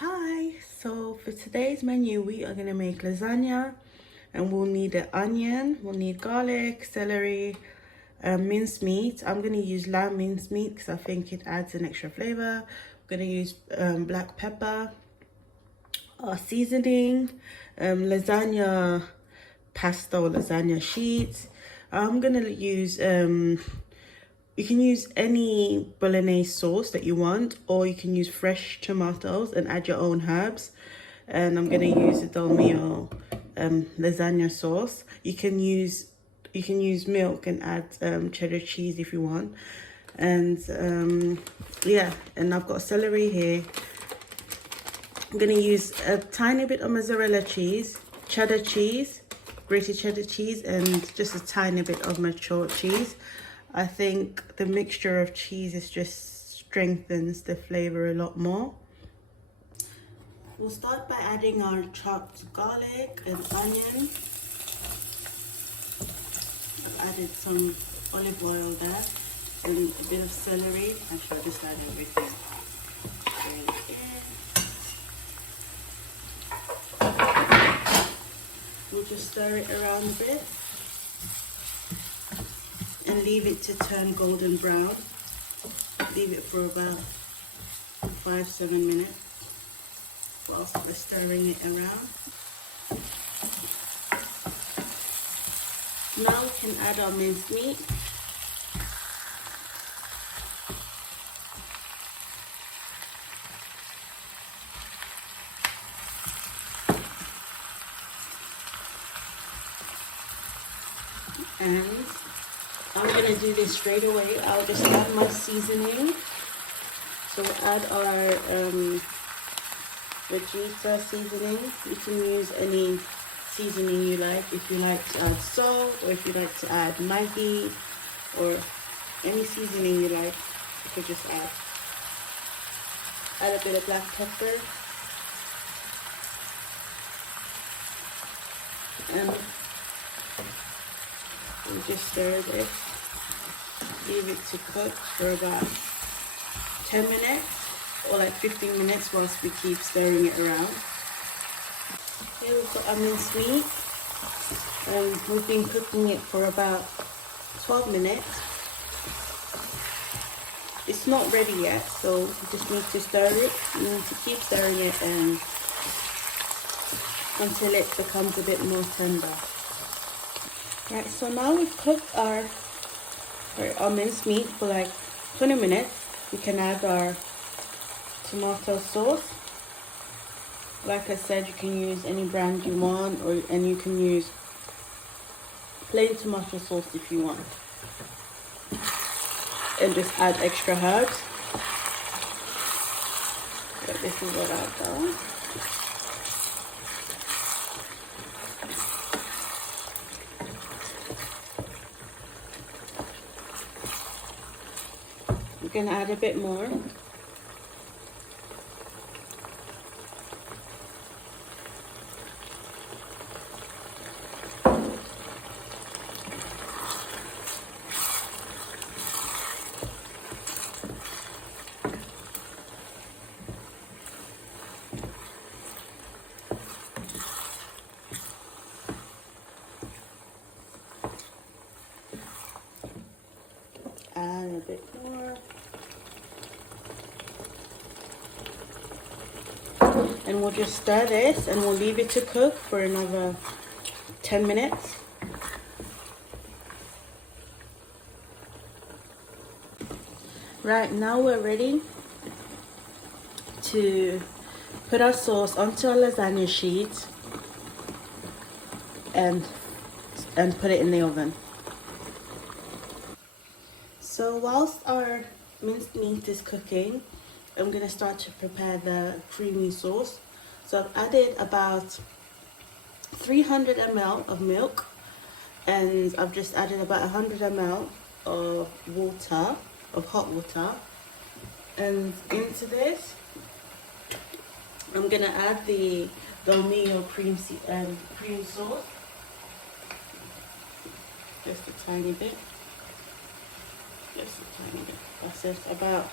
Hi, so for today's menu we are going to make lasagna, and we'll need an onion, we'll need garlic, celery, minced meat. I'm going to use lamb minced meat because I think it adds an extra flavor. We're going to use black pepper, our seasoning, lasagna pasta or lasagna sheets. I'm going to use you can use any bolognese sauce that you want, or you can use fresh tomatoes and add your own herbs. And I'm gonna use the Dolmio lasagna sauce. You can use milk and add cheddar cheese if you want. And yeah, and I've got celery here. I'm gonna use a tiny bit of mozzarella cheese, cheddar cheese, grated cheddar cheese, and just a tiny bit of mature cheese. I think the mixture of cheeses just strengthens the flavor a lot more. We'll start by adding our chopped garlic and onion. I've added some olive oil there and a bit of celery. Actually, I'll just add everything. We'll just stir it around a bit and leave it to turn golden brown. Leave it for about 5-7 minutes whilst we're stirring it around. Now we can add our minced meat. And I'm going to do this straight away. I'll just add my seasoning. So we'll add our vegeta seasoning. You can use any seasoning you like. If you like to add salt, or if you like to add Maggi, or any seasoning you like, you could just add. Add a bit of black pepper. And we just stir this. Leave it to cook for about 10 minutes or like 15 minutes whilst we keep stirring it around. Here we've got our minced meat, and we've been cooking it for about 12 minutes. It's not ready yet, so you just need to stir it. You need to keep stirring it until it becomes a bit more tender. Right, so now we've cooked our minced meat for like 20 minutes. We can add our tomato sauce. Like I said, you can use any brand you want, and you can use plain tomato sauce if you want. And just add extra herbs. But this is what I've done. We're going to add a bit more. Add a bit more. And we'll just stir this, and we'll leave it to cook for another 10 minutes. Right, now we're ready to put our sauce onto our lasagna sheet and put it in the oven. So whilst our minced meat is cooking, I'm going to start to prepare the creamy sauce. So I've added about 300 ml of milk, and I've just added about 100 ml of water, of hot water. And into this, I'm going to add the Dolmio cream sauce. Just a tiny bit. Just a tiny bit. That's it, about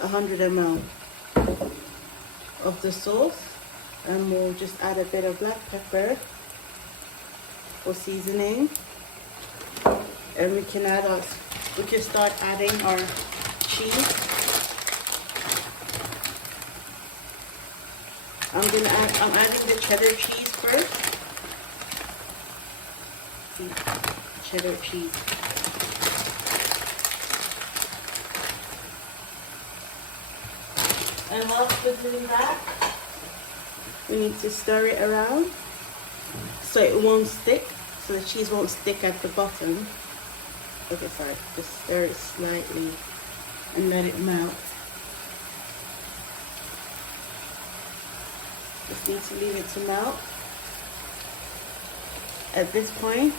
100 ml of the sauce, and we'll just add a bit of black pepper for seasoning, and we can start adding our cheese. I'm adding the cheddar cheese first. Cheddar cheese. And whilst we're doing that, we need to stir it around so it won't stick, so the cheese won't stick at the bottom. Okay, sorry, just stir it slightly and let it melt. Just need to leave it to melt. At this point,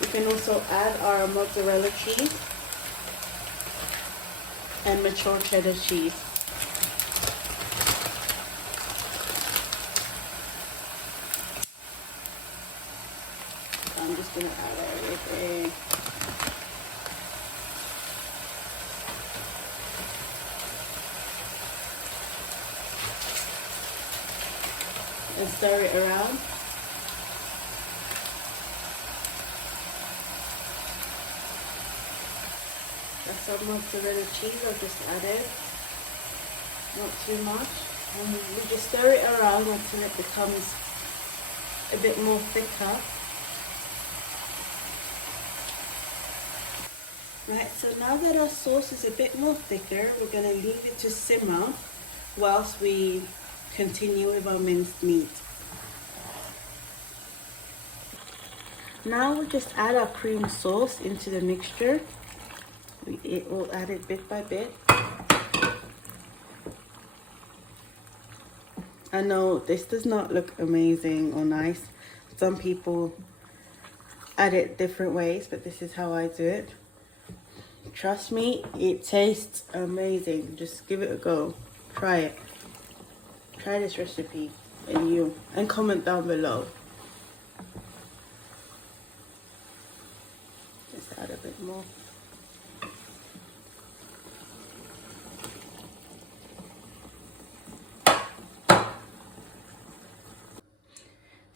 we can also add our mozzarella cheese and mature cheddar cheese. I'm just gonna add everything. And stir it around. That's some mozzarella cheese I've just added. Not too much. And we just stir it around until it becomes a bit more thicker. Right, so now that our sauce is a bit more thicker, we're going to leave it to simmer whilst we continue with our minced meat. Now we'll just add our cream sauce into the mixture. We'll add it bit by bit. I know this does not look amazing or nice. Some people add it different ways, but this is how I do it. Trust me, it tastes amazing. Just give it a go. Try it. Try this recipe and comment down below. Just add a bit more.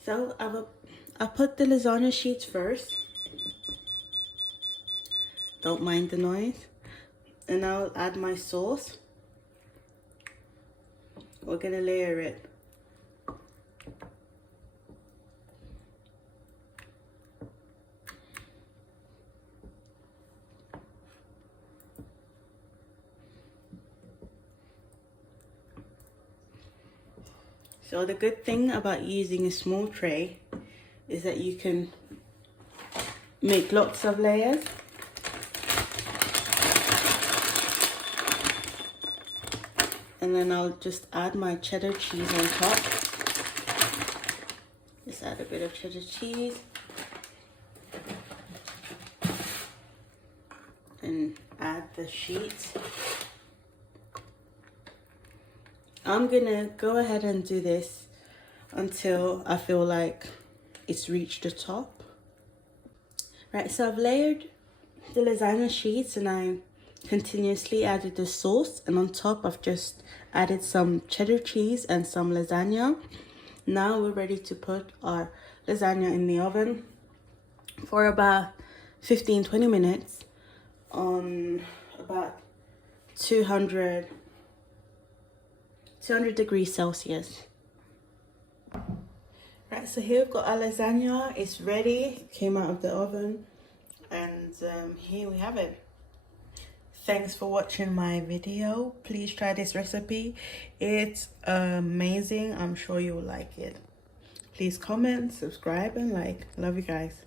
So I put the lasagna sheets first. Don't mind the noise. And I'll add my sauce. We're gonna layer it. So the good thing about using a small tray is that you can make lots of layers. And then I'll just add my cheddar cheese on top. Just add a bit of cheddar cheese. And add the sheets. I'm gonna go ahead and do this until I feel like it's reached the top. Right, so I've layered the lasagna sheets and I continuously added the sauce, and on top I've just added some cheddar cheese and some lasagna. Now we're ready to put our lasagna in the oven for about 15-20 minutes on about 200 degrees Celsius. Right, so here we've got our lasagna. It's ready, came out of the oven, and here we have it. Thanks for watching my video. Please try this recipe. It's amazing. I'm sure you'll like it. Please comment, subscribe, and like. Love you guys.